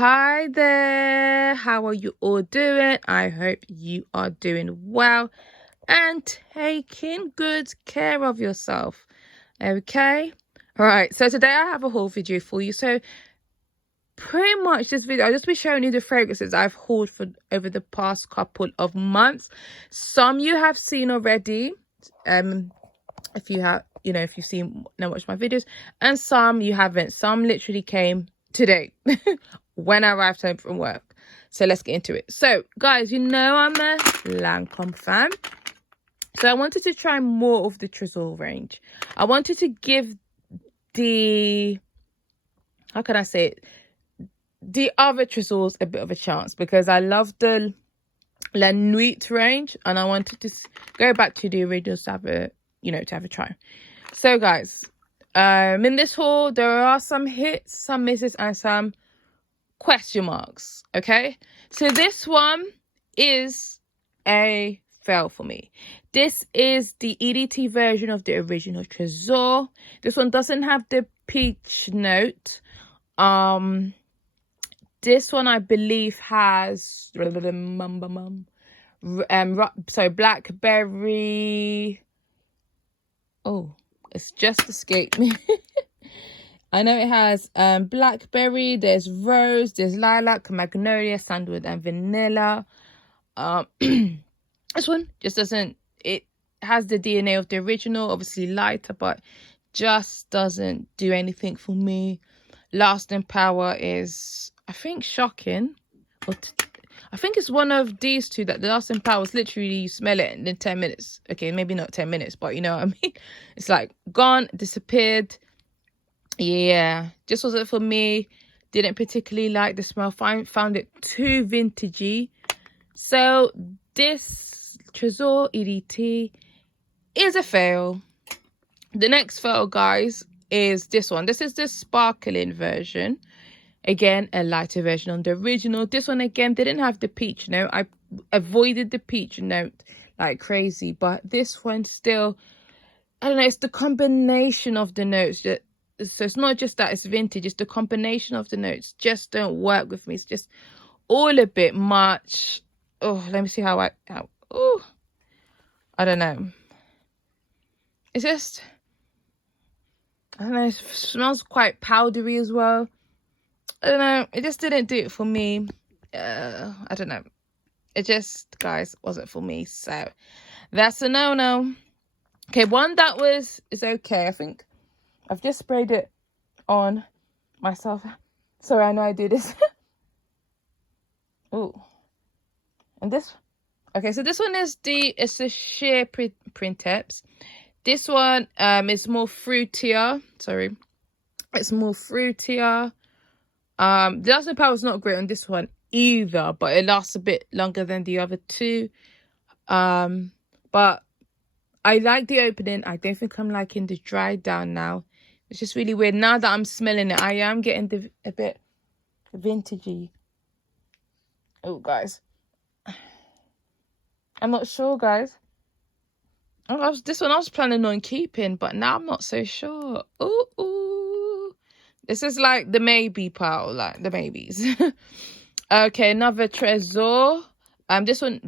Hi there, how are you all doing? I hope you are doing well and taking good care of yourself. Okay, all right, so today I have a haul video for you. So pretty much this video I'll just be showing you the fragrances I've hauled for over the past couple of months. Some you have seen already, if you have, if you've seen now watch my videos, and some you haven't. Some literally came today when I arrived home from work. So let's get into it. So guys, I'm a Lancome fan, so I wanted to try more of the Tresor range. I wanted to give the, how can I say it, the other Tresors a bit of a chance, because I love the La Nuit range and I wanted to go back to the originals to have a, to have a try. So guys, in this haul there are some hits, some misses, and some question marks. Okay, so this one is a fail for me. This is the EDT version of the original Tresor. This one doesn't have the peach note. This one I believe has blackberry. Oh, it's just escaped me. I know it has blackberry, there's rose, there's lilac, magnolia, sandalwood, and vanilla. This one just doesn't, it has the DNA of the original, obviously lighter, but just doesn't do anything for me. Lasting power is, I think, shocking. I think it's one of these two that the lasting power is literally, you smell it and in 10 minutes. Okay, maybe not 10 minutes, but you know what I mean? It's like gone, disappeared. Yeah, just wasn't for me. Didn't particularly like the smell. Found it too vintagey. So this Tresor EDT is a fail. The next fail, guys, is this one. This is the sparkling version. Again, a lighter version on the original. This one, again, didn't have the peach note. I avoided the peach note like crazy. But this one still, I don't know, it's the combination of the notes. So it's not just that it's vintage, it's the combination of the notes just don't work with me. It's just all a bit much. Oh, let me see I don't know. It's just, I don't know, it smells quite powdery as well. I don't know, it just didn't do it for me. I don't know. It just, guys, wasn't for me. So that's a no-no. Okay, one that is okay, I think. I've just sprayed it on myself. Sorry, I know I do this. Oh, and this. Okay, so this one is it's a sheer Printemps. This one is more fruitier. Sorry, it's more fruitier. The lasting power is not great on this one either, but it lasts a bit longer than the other two. But I like the opening. I don't think I'm liking the dry down now. It's just really weird. Now that I'm smelling it, I am getting a bit vintagey. Oh, guys. I'm not sure, guys. This one I was planning on keeping, but now I'm not so sure. Ooh. This is like the maybe pile, like the maybes. Okay, another Tresor. This one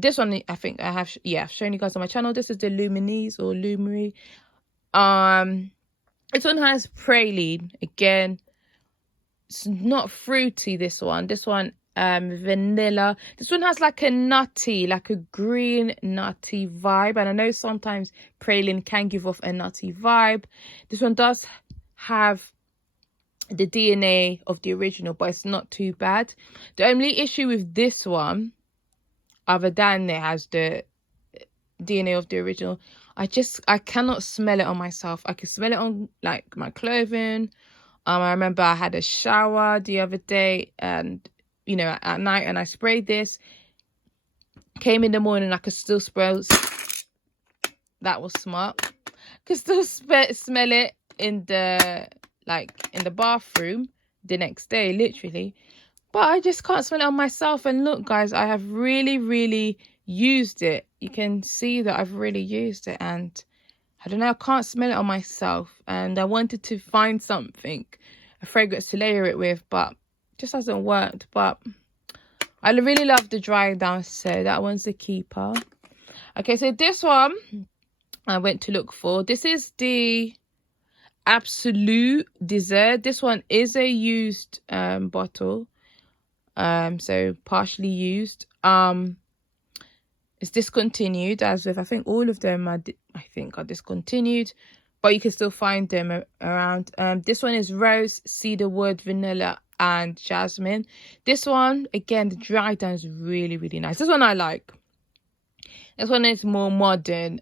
I think I have, I've shown you guys on my channel. This is the Luminese or Lumery. This one has praline. Again, it's not fruity, this one. This one, vanilla. This one has like a nutty, like a green nutty vibe. And I know sometimes praline can give off a nutty vibe. This one does have the DNA of the original, but it's not too bad. The only issue with this one, other than it has the DNA of the original, I cannot smell it on myself. I can smell it on like my clothing. I remember I had a shower the other day, and at night, and I sprayed this. Came in the morning, I could still smell. That was smart. Could still smell it in the bathroom the next day, literally. But I just can't smell it on myself. And look, guys, I have really used it. You can see that I've really used it, and I don't know, I can't smell it on myself. And I wanted to find something, a fragrance to layer it with, but just hasn't worked. But I really love the dry down, so that one's a keeper. Okay, so this one I went to look for. This is the Absolu Desir. This one is a used bottle, so partially used. It's discontinued, as with I think all of them are discontinued, but you can still find them around. This one is rose, cedarwood, vanilla, and jasmine. This one, again, the dry down is really, really nice. This one I like. This one is more modern,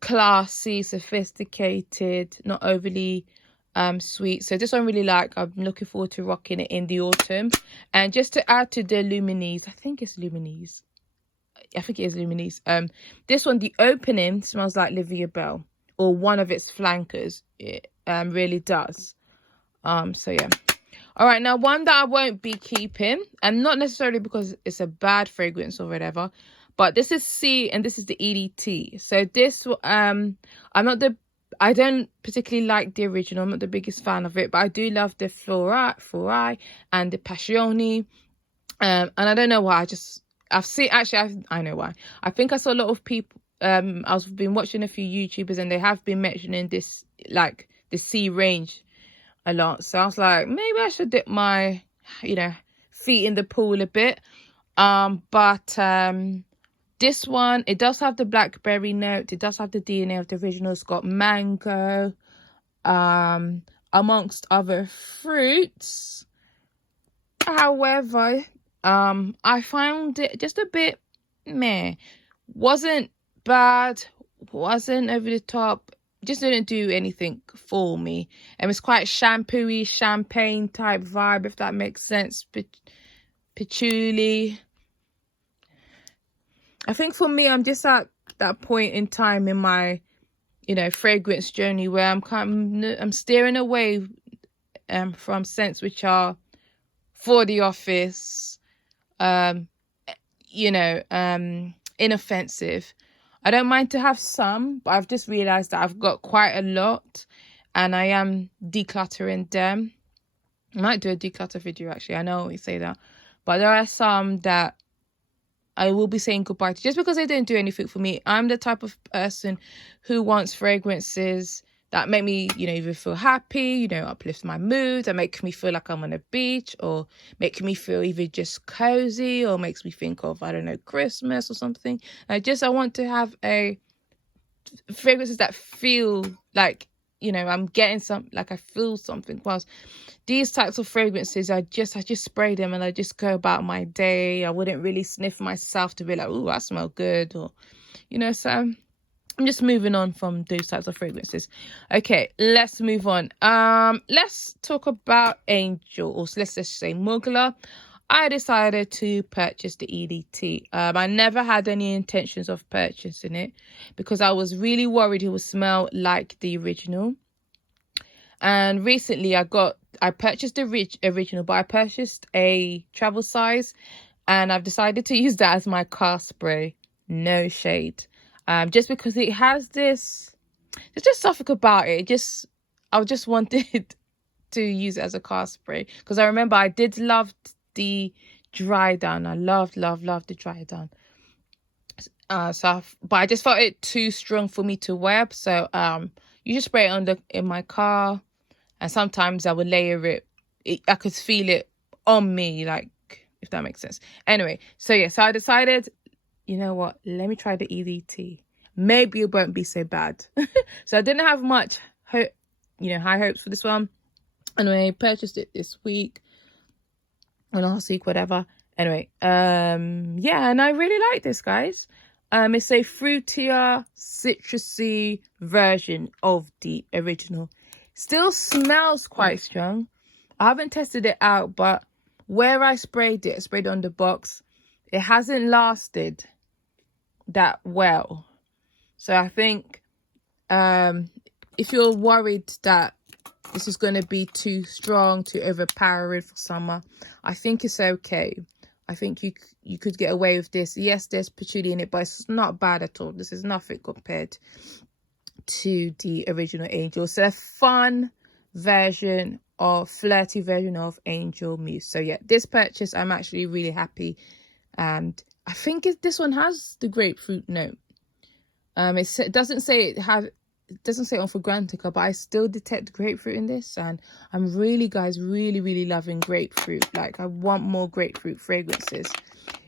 classy, sophisticated, not overly sweet. So this one really like. I'm looking forward to rocking it in the autumn. And just to add to the Luminese, I think it is Luminese. This one, the opening smells like Belle, or one of its flankers. It really does. So yeah. All right, now one that I won't be keeping, and not necessarily because it's a bad fragrance or whatever, but this is C and this is the EDT. So this I don't particularly like the original. I'm not the biggest fan of it, but I do love the Flora and the Passioni. And I don't know why. I know why. I think I saw a lot of people. I've been watching a few YouTubers and they have been mentioning this, like the C range, a lot. So I was like, maybe I should dip my, feet in the pool a bit. But this one, it does have the blackberry note. It does have the DNA of the original. It's got mango, amongst other fruits. However, I found it just a bit meh. Wasn't bad, wasn't over the top, just didn't do anything for me. And it's quite shampoo-y, champagne type vibe, if that makes sense. Patchouli. I think for me, I'm just at that point in time in my, fragrance journey where I'm steering away from scents which are for the office, inoffensive. I don't mind to have some, but I've just realized that I've got quite a lot and I am decluttering them. I might do a declutter video, actually. I know I always say that, but there are some that I will be saying goodbye to just because they didn't do anything for me. I'm the type of person who wants fragrances that make me, either feel happy, uplift my mood, that make me feel like I'm on a beach, or make me feel either just cozy, or makes me think of, I don't know, Christmas or something. I want to have fragrances that feel like, I'm getting something, like I feel something. Whilst these types of fragrances, I just spray them and I just go about my day. I wouldn't really sniff myself to be like, oh, I smell good, or, so I'm just moving on from those types of fragrances. Okay, let's move on. Let's talk about Angel, or let's just say Mugler. I decided to purchase the EDT. I never had any intentions of purchasing it because I was really worried it would smell like the original. And recently I purchased the original, but I purchased a travel size, and I've decided to use that as my car spray. No shade. Just because it has this, there's just something about it. I just wanted to use it as a car spray because I remember I did love the dry down. I loved the dry down. But I just felt it too strong for me to wear. So you just spray it in my car, and sometimes I would layer it. I could feel it on me, like, if that makes sense. Anyway, so I decided, you know what, let me try the EDT. Maybe it won't be so bad. So I didn't have much hope, high hopes for this one. And I purchased it this week or last week, whatever. Anyway, and I really like this, guys. It's a fruitier, citrusy version of the original. Still smells quite strong. I haven't tested it out, but where I sprayed it on the box, it hasn't lasted that well. So I think if you're worried that this is going to be too strong, too overpowering for summer, I think it's okay. I think you could get away with this. Yes, there's patchouli in it, but it's not bad at all. This is nothing compared to the original Angel. So a fun version of flirty version of Angel Muse. So yeah, this purchase I'm actually really happy, and I think this one has the grapefruit note. It doesn't say it doesn't say on Fragrantica, but I still detect grapefruit in this, and I'm really, guys, really loving grapefruit. Like, I want more grapefruit fragrances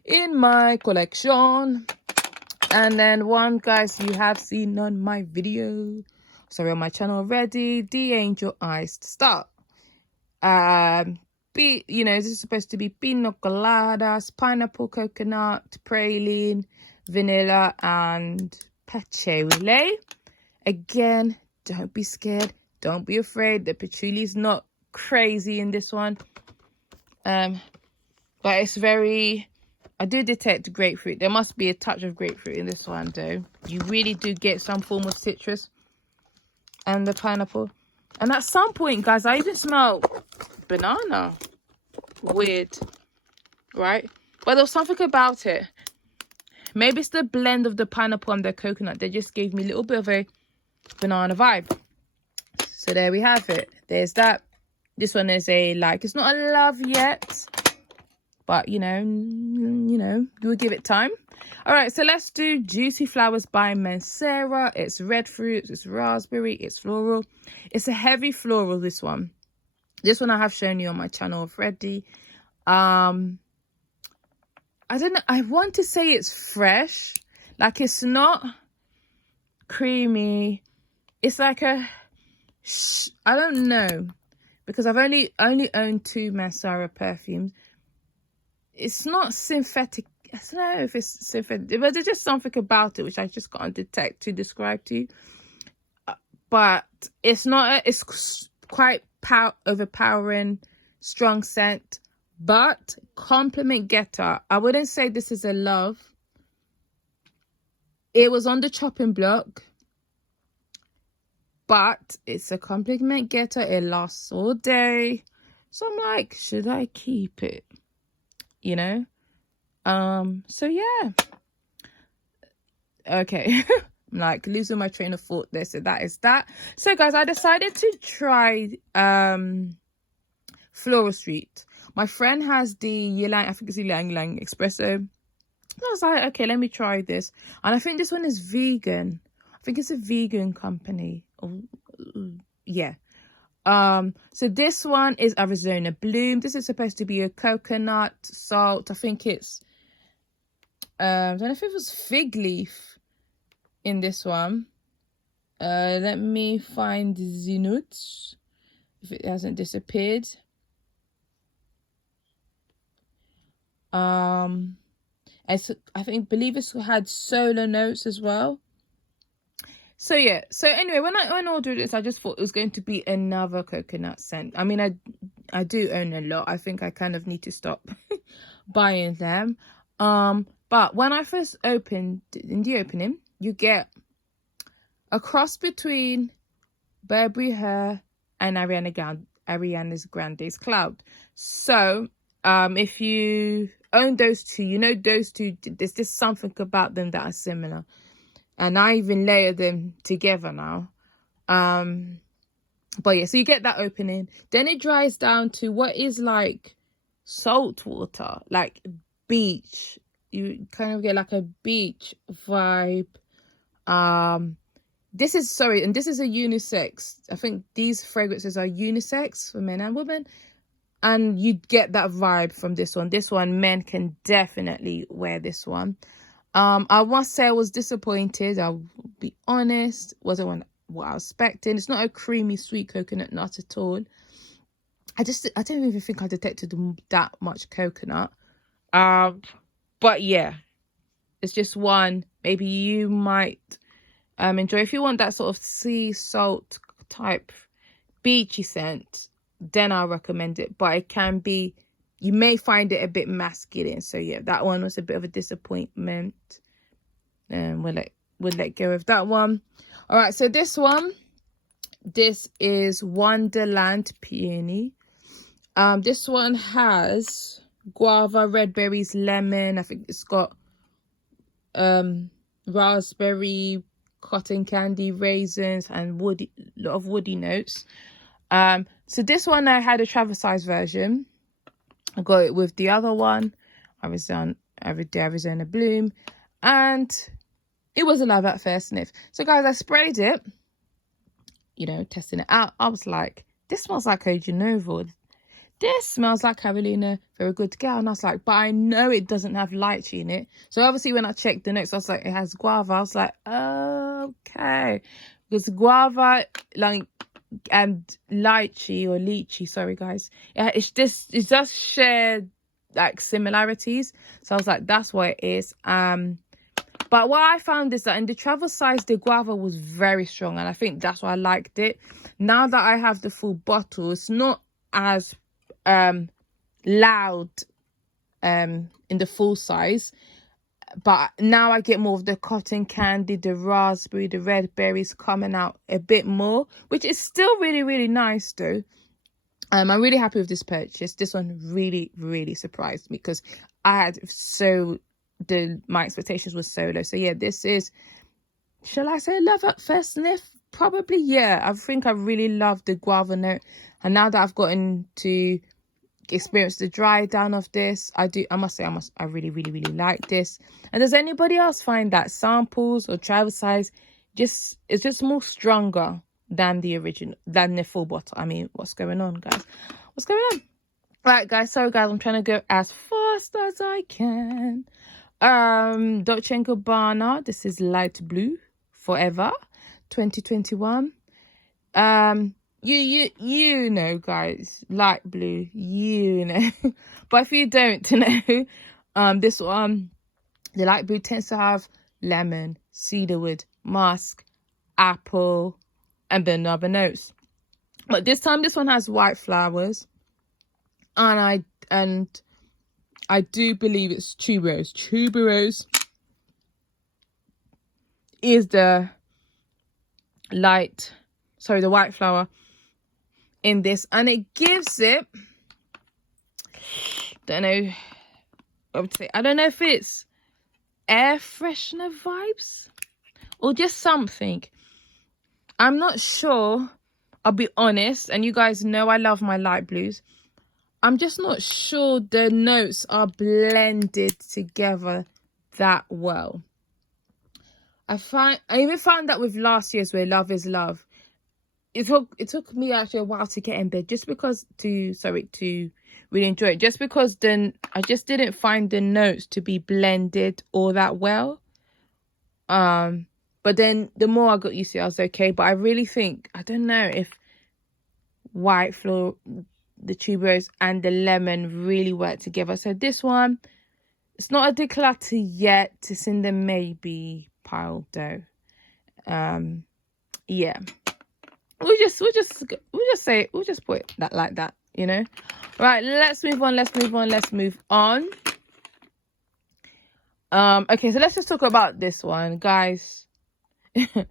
in my collection. And then one, guys, you have seen on my video, sorry, on my channel already, the Angel Iced Star. You know, this is supposed to be pina coladas, pineapple, coconut, praline, vanilla, and patchouli. Again, don't be scared, don't be afraid. The patchouli is not crazy in this one, but it's very, I do detect grapefruit. There must be a touch of grapefruit in this one, though. You really do get some form of citrus and the pineapple. And at some point, guys, I even smell banana. Weird, right? But there was something about it. Maybe it's the blend of the pineapple and the coconut. They just gave me a little bit of a banana vibe. So there we have it. There's that. This one is a like. It's not a love yet, but you know, we'll give it time. All right, so let's do Juicy Flowers by Mancera. It's red fruits, it's raspberry, it's floral. It's a heavy floral, this one. This one I have shown you on my channel already. I don't know. I want to say it's fresh. Like, it's not creamy. It's like a, I don't know. Because I've only owned 2 Mancera perfumes. It's not synthetic. I don't know if it's synthetic. But there's just something about it which I just can't detect to describe to you. But it's not, it's quite overpowering, strong scent. But compliment getter. I wouldn't say this is a love. It was on the chopping block. But it's a compliment getter. It lasts all day. So I'm like, should I keep it? You know? So yeah. Okay. I'm like losing my train of thought there. So that is that. So guys, I decided to try Floral Street. My friend has the Guerlain, I think it's the Lang Espresso. And I was like, okay, let me try this. And I think this one is vegan. I think it's a vegan company. Yeah. So this one is Arizona Bloom. This is supposed to be a coconut salt. I think it's I don't know if it was fig leaf in this one. Let me find the notes if it hasn't disappeared. I believe it had solar notes as well. So yeah, so anyway, when I ordered this, I just thought it was going to be another coconut scent. I mean, I do own a lot. I think I kind of need to stop buying them. But when I first opened, in the opening, you get a cross between Burberry Her and Ariana Grande's Cloud. So if you own those two, you know those two, there's just something about them that are similar. And I even layer them together now. But yeah, so you get that opening. Then it dries down to what is like salt water, like beach. You kind of get like a beach vibe. This is a unisex. I think these fragrances are unisex for men and women. And you get that vibe from this one. This one, men can definitely wear this one. I must say I was disappointed. I'll be honest. Wasn't what I was expecting. It's not a creamy, sweet coconut nut at all. I don't even think I detected that much coconut. But yeah, it's just one. Maybe you might enjoy. If you want that sort of sea salt type beachy scent, then I'll recommend it. But it can be, you may find it a bit masculine. So yeah, that one was a bit of a disappointment. And we'll let go of that one. All right, so this one, this is Wonderland Peony. This one has guava, red berries, lemon. I think it's got raspberry, cotton candy, raisins, and lot of woody notes. So this one I had a travel size version. I got it with the other one, Arizona Bloom, and it was a love at first sniff. So guys, I sprayed it, you know, testing it out. I was like, this smells like a Genova. This smells like Carolina, very good girl. And I was like, but I know it doesn't have lychee in it. So obviously when I checked the notes, I was like, it has guava. I was like, okay. Because guava, like, and lychee, sorry guys. It does share like similarities. So I was like, that's what it is. But what I found is that in the travel size, the guava was very strong. And I think that's why I liked it. Now that I have the full bottle, it's not as loud in the full size. But now I get more of the cotton candy, the raspberry, the red berries coming out a bit more. Which is still really, really nice though. I'm really happy with this purchase. This one really, really surprised me. Because I had my expectations were so low. So yeah, this is, shall I say love at first sniff? Probably, yeah. I think I really love the guava note. And now that I've gotten to experience the dry down of this, I really, really, really like this. And does anybody else find that samples or travel size it's just more stronger than the original, than the full bottle? I mean, what's going on, guys? What's going on? Right, guys. Sorry, guys. I'm trying to go as fast as I can. Dolce & Gabbana. This is light blue forever 2021. You know, guys, light blue, you know. But if you don't know, this one, the light blue tends to have lemon, cedarwood, musk, apple, and then other notes. But this time, this one has white flowers, and I do believe it's tuberose. Tuberose is the the white flower in this, and it gives it, I don't know if it's air freshener vibes or just something. I'm not sure, I'll be honest, and you guys know I love my light blues. I'm just not sure the notes are blended together that well. I even found that with last year's Where Love Is Love. It took me actually a while to get in there, just because to really enjoy it. Just because then I just didn't find the notes to be blended all that well. But then the more I got used to it, I was okay. But I really think, I don't know if white floral, the tuberose and the lemon really work together. So this one, it's not a declutter yet. It's in the maybe pile though. Yeah. We'll just put it that like that, you know. Right, let's move on. Okay, so let's just talk about this one, guys. Yeah,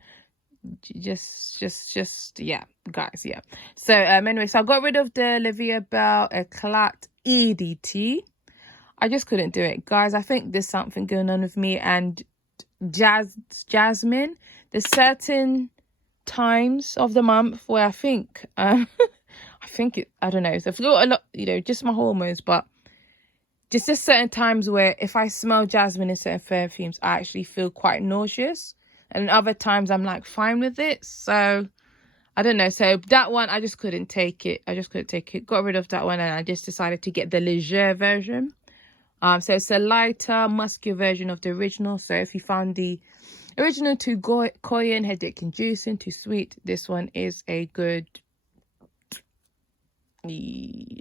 guys, yeah. So anyway, so I got rid of the Olivia Belle Eclat EDT. I just couldn't do it, guys. I think there's something going on with me and Jasmine. There's certain times of the month where I think I don't know, so I've got a lot, you know, just my hormones, but just certain times where if I smell jasmine in certain perfumes, I actually feel quite nauseous, and other times I'm like fine with it. So I don't know, so that one I just couldn't take it. Got rid of that one, and I just decided to get the Legere version. So it's a lighter, muskier version of the original. So if you found the original too cloying, headache inducing, too sweet, this one is a good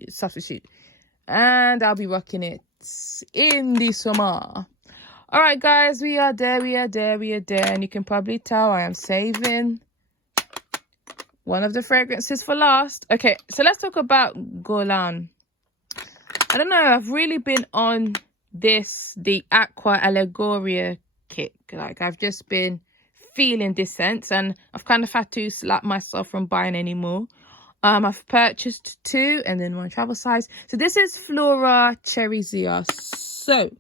substitute. And I'll be rocking it in the summer. All right, guys, we are there. And you can probably tell I am saving one of the fragrances for last. Okay, so let's talk about Guerlain. I don't know, I've really been on the Aqua Allegoria kick. Like, I've just been feeling this scent, and I've kind of had to slap myself from buying any more. I've purchased 2 and then 1 travel size. So this is Flora Cherrysia. So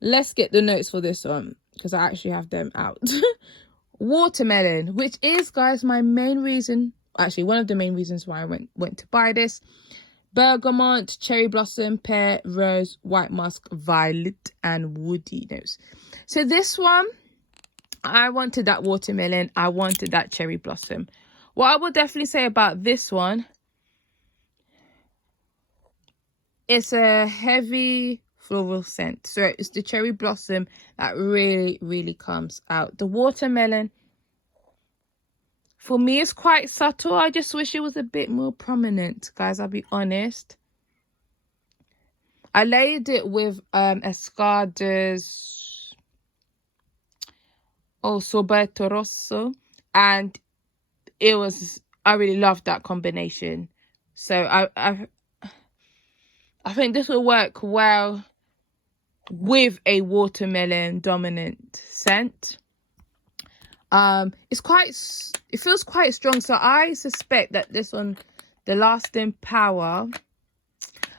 let's get the notes for this one, because I actually have them out. Watermelon, which is, guys, my main reason actually one of the main reasons why I went to buy this. Bergamot, cherry blossom, pear, rose, white musk, violet, and woody notes. So this one, I wanted that watermelon. I wanted that cherry blossom. What I will definitely say about this one, it's a heavy floral scent. So it's the cherry blossom that really, really comes out. The watermelon, for me, is quite subtle. I just wish it was a bit more prominent, guys. I'll be honest. I layered it with Escada's Sorbetto Rosso, and I really loved that combination. So I think this will work well with a watermelon dominant scent. It feels quite strong, so I suspect that this one, the lasting power,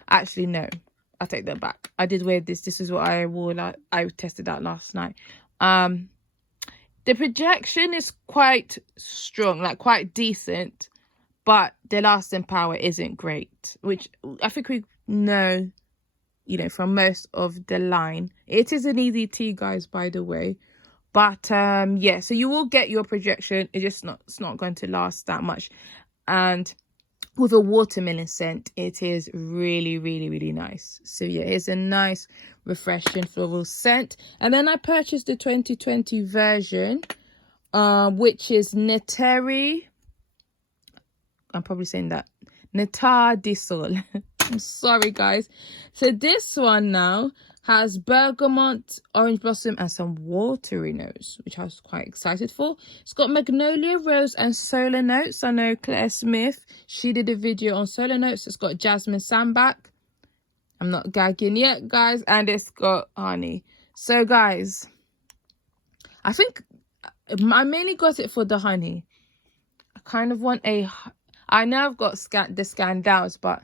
actually no, I take that back. I did wear this. This is what I wore. I tested that last night. The projection is quite strong, like quite decent, but the lasting power isn't great, which I think we know, you know, from most of the line. It is an easy tea, guys, by the way. But yeah, so you will get your projection. It's not going to last that much. And with a watermelon scent, it is really, really, really nice. So yeah, it's a nice, refreshing floral scent. And then I purchased the 2020 version, which is Nettare. I'm probably saying that. Nettare di Sol. I'm sorry, guys. So this one now has bergamot, orange blossom, and some watery notes, which I was quite excited for. It's got magnolia, rose, and solar notes. I know Claire Smith, she did a video on solar notes. It's got jasmine sambac. I'm not gagging yet, guys. And it's got honey. So, guys, I think I mainly got it for the honey. I kind of want I know I've got the scandals, but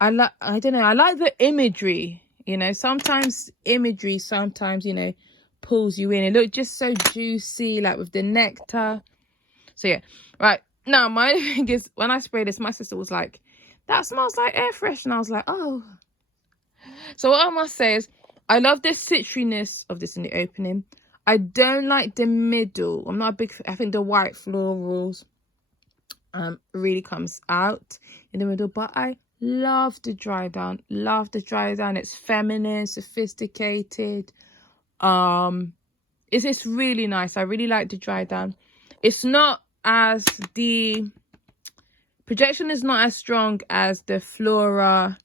I don't know. I like the imagery. You know, sometimes imagery, you know, pulls you in. It looked just so juicy, like with the nectar. So yeah, right. Now, my thing is, when I sprayed this, my sister was like, that smells like air fresh. And I was like, oh. So what I must say is, I love the citriness of this in the opening. I don't like the middle. I'm not a big, I think the white florals really comes out in the middle. But I love the dry down. Love the dry down. It's feminine, sophisticated. It's really nice. I really like the dry down. It's not as, the projection is not as strong as the Flora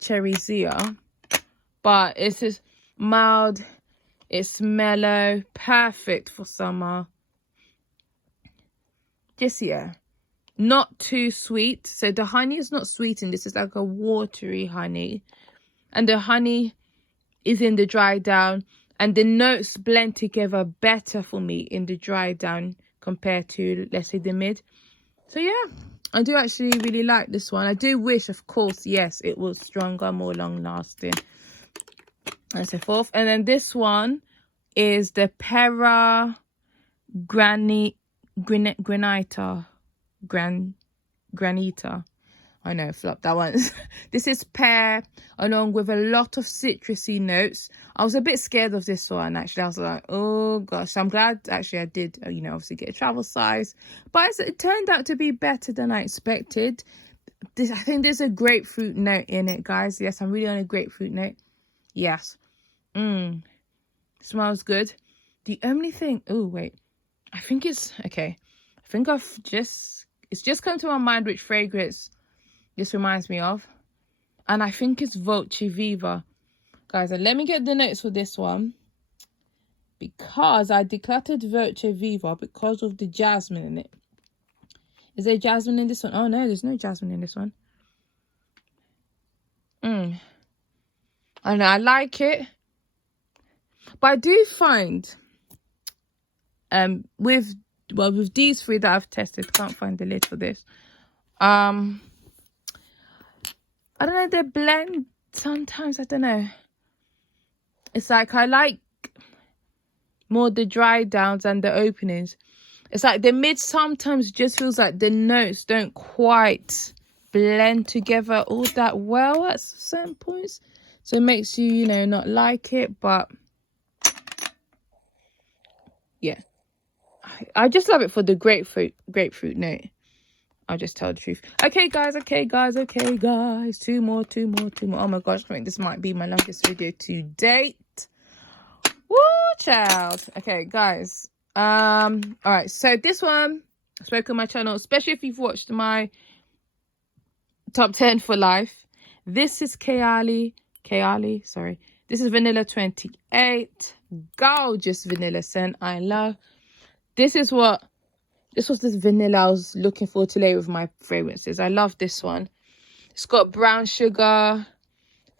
Cherrysia, but it's just mild. It's mellow, perfect for summer. Just, yeah, not too sweet. So the honey is not sweetened. This is like a watery honey. And the honey is in the dry down. And the notes blend together better for me in the dry down compared to, let's say, the mid. So yeah, I do actually really like this one. I do wish, of course, yes, it was stronger, more long lasting, and so forth. And then this one is the Pera Granita. I know, flop that one. This is pear, along with a lot of citrusy notes. I was a bit scared of this one, actually. I was like, oh gosh. I'm glad actually I did, you know, obviously get a travel size, but it turned out to be better than I expected. I think there's a grapefruit note in it, guys. Yes, I'm really on a grapefruit note. Yes. Smells good. The only thing, oh wait, I think it's okay. I think it's just come to my mind which fragrance this reminds me of, and I think it's Dolce Viva, guys. And let me get the notes for this one, because I decluttered Dolce Viva because of the jasmine in it. Is there jasmine in this one? Oh no, there's no jasmine in this one. I don't know, I like it, but I do find with these three that I've tested, can't find the lid for this, I don't know, they blend sometimes. I don't know. It's like I like more the dry downs and the openings. It's like the mid sometimes just feels like the notes don't quite blend together all that well at certain points. So it makes you, you know, not like it. But yeah, I just love it for the grapefruit note. I'll just tell the truth. Okay, guys. Two more. Oh my gosh, I think this might be my longest video to date. Woo, child. Okay, guys. All right. So this one I spoke on my channel, especially if you've watched my top 10 for life. This is Kayali. Sorry. This is Vanilla 28. Gorgeous vanilla scent. I love. This was this vanilla I was looking for today with my fragrances. I love this one. It's got brown sugar,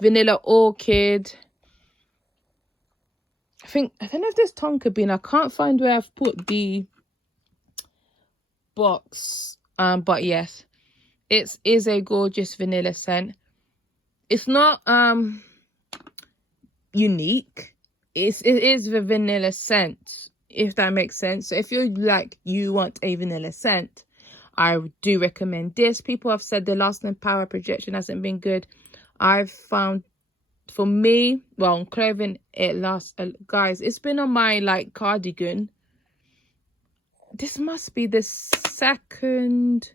vanilla orchid. I don't know if there's tonka bean. I can't find where I've put the box. But yes, it is a gorgeous vanilla scent. It's not unique. It is the vanilla scent, if that makes sense. So if you're like, you want a vanilla scent, I do recommend this. People have said the lasting power projection hasn't been good. I've found, for me, well, on clothing, it lasts. Guys, it's been on my like cardigan. This must be the second,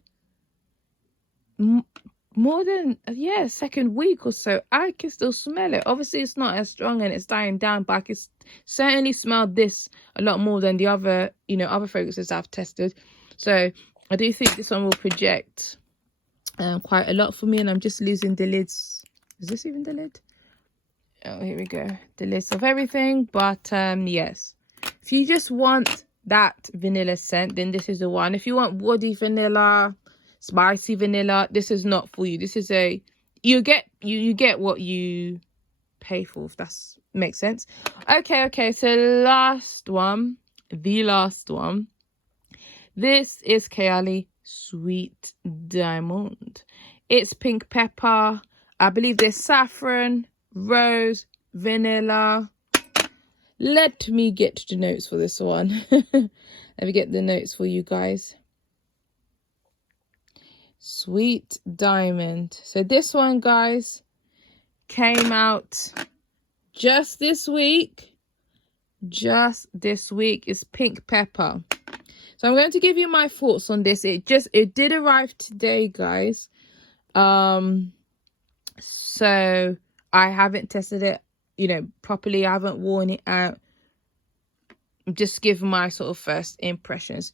more than, yeah, second week or so. I can still smell it. Obviously it's not as strong and it's dying down, but I can certainly smell this a lot more than the other, you know, other fragrances I've tested. So I do think this one will project quite a lot for me. And I'm just losing the lids. Is this even the lid? Oh, here we go, the list of everything. But yes, if you just want that vanilla scent, then this is the one. If you want woody vanilla, spicy vanilla, this is not for you. This is a, you get what you pay for, if that makes sense. Okay, so the last one, this is Kayali Sweet Diamond. It's pink pepper, I believe there's saffron, rose, vanilla. Let me get the notes for this one. Let me get the notes for you guys. Sweet Diamond. So this one, guys, came out just this week. Is pink pepper. So I'm going to give you my thoughts on this. It did arrive today, guys. So I haven't tested it, you know, properly. I haven't worn it out. Just give my sort of first impressions.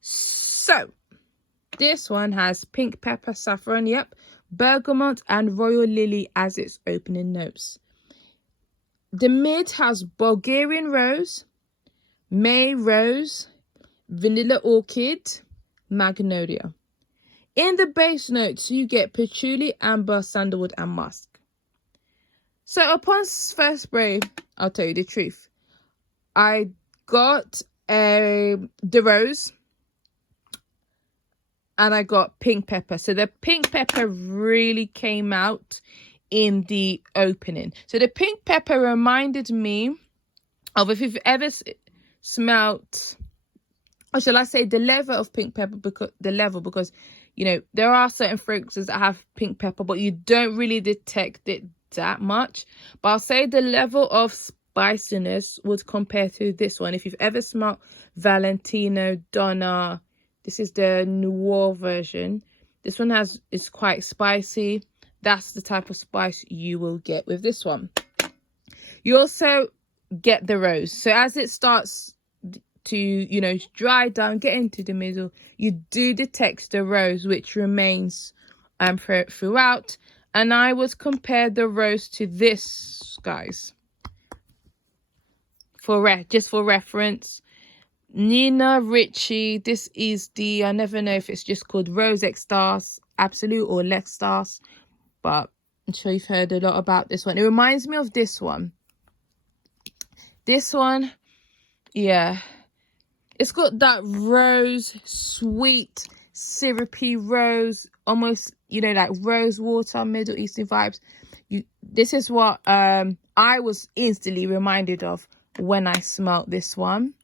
So this one has pink pepper, saffron, yep, bergamot and royal lily as its opening notes. The mid has Bulgarian rose, May rose, vanilla orchid, magnolia. In the base notes, you get patchouli, amber, sandalwood, and musk. So upon first spray, I'll tell you the truth. I got the rose and I got pink pepper. So the pink pepper really came out in the opening. So the pink pepper reminded me of, if you've ever smelt, or shall I say the level of pink pepper, because you know, there are certain fragrances that have pink pepper, but you don't really detect it that much. But I'll say the level of spiciness would compare to this one. If you've ever smelled Valentino, Donna, this is the Noir version. This one is quite spicy. That's the type of spice you will get with this one. You also get the rose. So as it starts to, you know, dry down, get into the middle, you do detect the rose, which remains throughout. And I would compare the rose to this, guys, just for reference. Nina Ricci, this is the, I never know if it's just called Rose Extase, Absolu or L'extase, but I'm sure you've heard a lot about this one. It reminds me of this one. This one, yeah, it's got that rose, sweet, syrupy rose, almost, you know, like rose water, Middle Eastern vibes. This is what I was instantly reminded of when I smelt this one.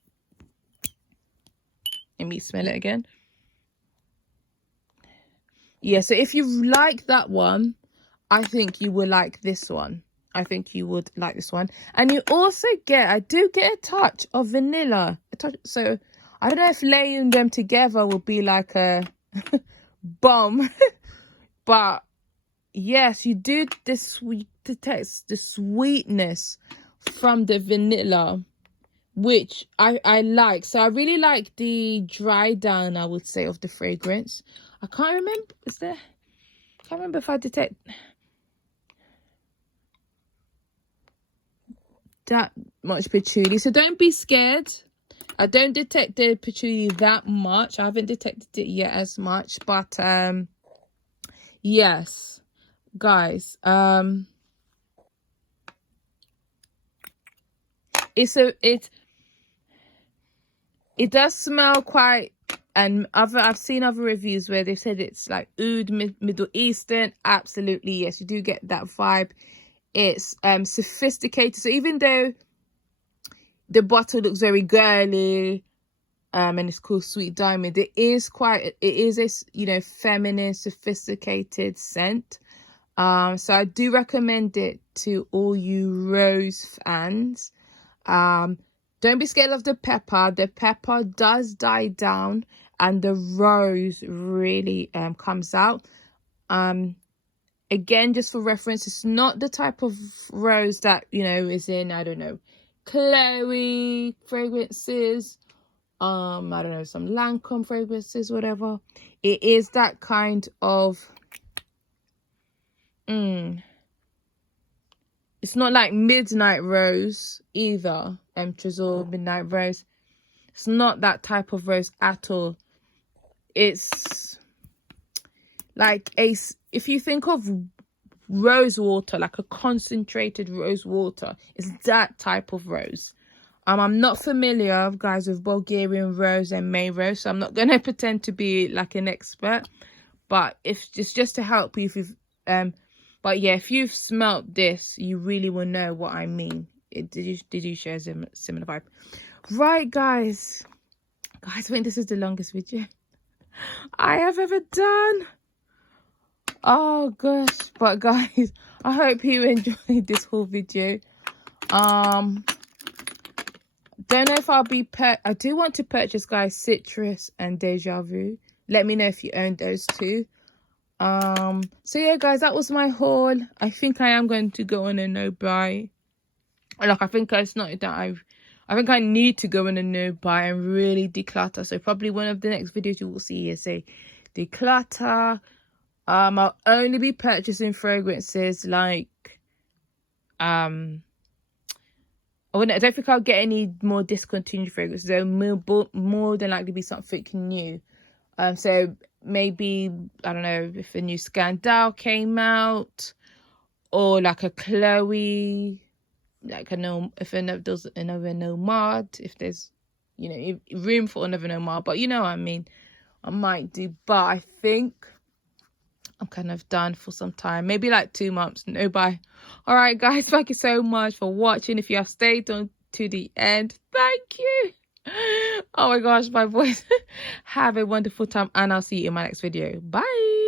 Let me smell it again. Yeah, so if you like that one, I think you will like this one. I think you would like this one. And you also I do get a touch of vanilla. So I don't know if laying them together will be like a bomb. But yes, you do detect the sweetness from the vanilla, which I like. So I really like the dry down, I would say, of the fragrance. I can't remember. I can't remember if I detect that much patchouli. So don't be scared. I don't detect the patchouli that much. I haven't detected it yet as much. But yes, guys. It does smell quite, and I've seen other reviews where they've said it's like oud, Middle Eastern. Absolutely, yes, you do get that vibe. It's sophisticated. So even though the bottle looks very girly, and it's called Sweet Diamond, it is a feminine, sophisticated scent. So I do recommend it to all you rose fans. Don't be scared of the pepper. The pepper does die down and the rose really comes out. Again, just for reference, it's not the type of rose that, is in, I don't know, Chloe fragrances, I don't know, some Lancome fragrances, whatever. It is that kind of, it's not like Midnight Rose either, Tresor Midnight Rose. It's not that type of rose at all. It's like if you think of rose water, like a concentrated rose water, it's that type of rose. I'm not familiar, guys, with Bulgarian rose and May rose, so I'm not gonna pretend to be like an expert. But if it's just to help you, but yeah, if you've smelt this, you really will know what I mean. Did you share a similar vibe? Right, guys. I think this is the longest video I have ever done. Oh gosh, but guys, I hope you enjoyed this whole video. Don't know if I'll be I do want to purchase, guys, Citrus and Deja Vu. Let me know if you own those two. So yeah, guys, that was my haul. I think I am going to go on a no buy. Like, I think it's not that I think I need to go on a no buy and really declutter. So probably one of the next videos you will see is a declutter. I'll only be purchasing fragrances like I don't think I'll get any more discontinued fragrances. There will more than likely be something new. So maybe, I don't know, if a new Scandal came out, or like a Chloe, like if there's another Nomad, if there's, room for another Nomad, but you know what I mean, I might do. But I think I'm kind of done for some time, maybe like 2 months. No buy. All right, guys, thank you so much for watching. If you have stayed on to the end, thank you. Oh my gosh, my voice. Have a wonderful time, and I'll see you in my next video. Bye.